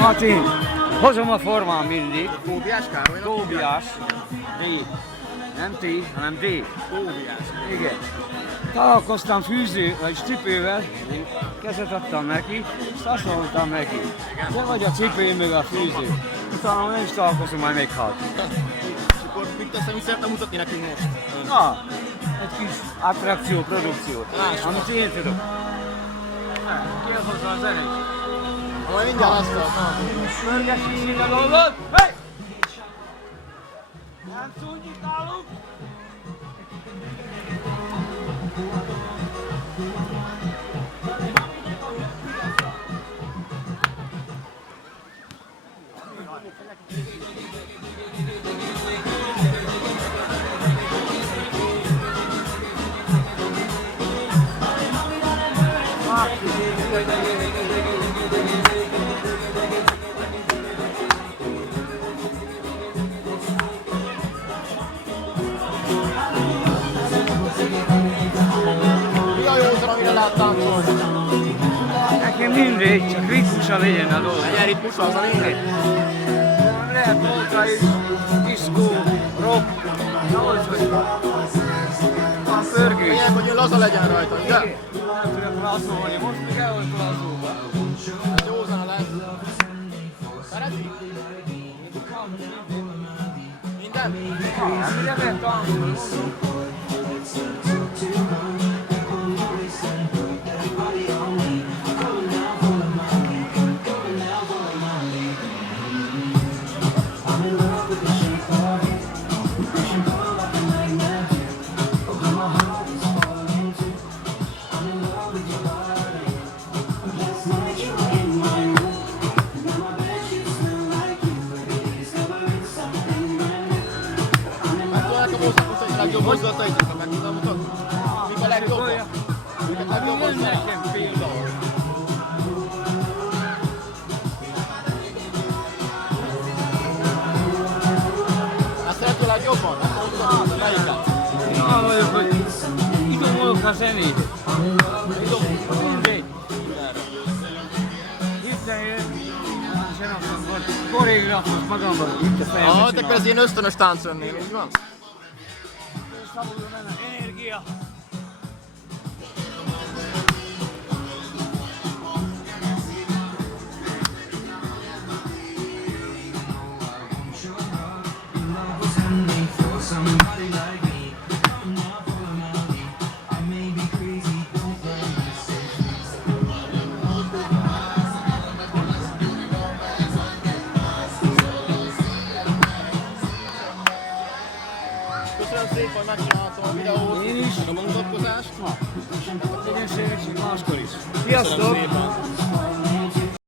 Martin, hozom a formán mindig. Tóbiás Károly? Tóbiás. D. Nem T, hanem D. Tóbiás. Igen. Találkoztam fűző, vagy cipővel, kezet adtam neki, és hasonlottam neki. Te vagy a cipő, meg a fűző. Utána nem is találkozom, majd meghalt. És akkor mit teszem, mit szeretne mutatni nekünk most? Na, egy kis attrakció, produkció, amit én tudok. Ki hozza a zenét? Majd mindjárt azt a... Pörgessünk a dolgot! Hey! Nem szúnyítálunk! Mi a jó zene, amire lehet táncolni? Nekem mindegy, csak ritmusa legyen a dolog. Legyen ritmusa az a lényeg. Lehet polka is, diszkó, rock, nyolc vagy. Van pörgés. Lényeg, hogy laza legyen rajta, ugye? Nem tudok lazulni, most még el volt lazulva. Ez jó zene lesz. Szereti? Minden? Nem ugye lehet táncolni, mondom. Legjobb mozdulataitokat meg tudom mutatni? Mik a legjobbak? Mik a legjobbak Jön nekem például. Ezt szerető legjobban? Akkor mutatni melyiket? Olyan vagyok, hogy idomolok a zenét. Mindegy. Hiszen jön, sem azt mondom, koreográfus magamban itt a fejembe Aha, te ez ilyen ösztönös táncönnél, így van? Szabadul menne energia. Köszönöm szépen, hogy megcsináltam a videót. Én is. Meg a bemutatkozást. Igen, máskor is. Köszönöm Sziasztok! szépen.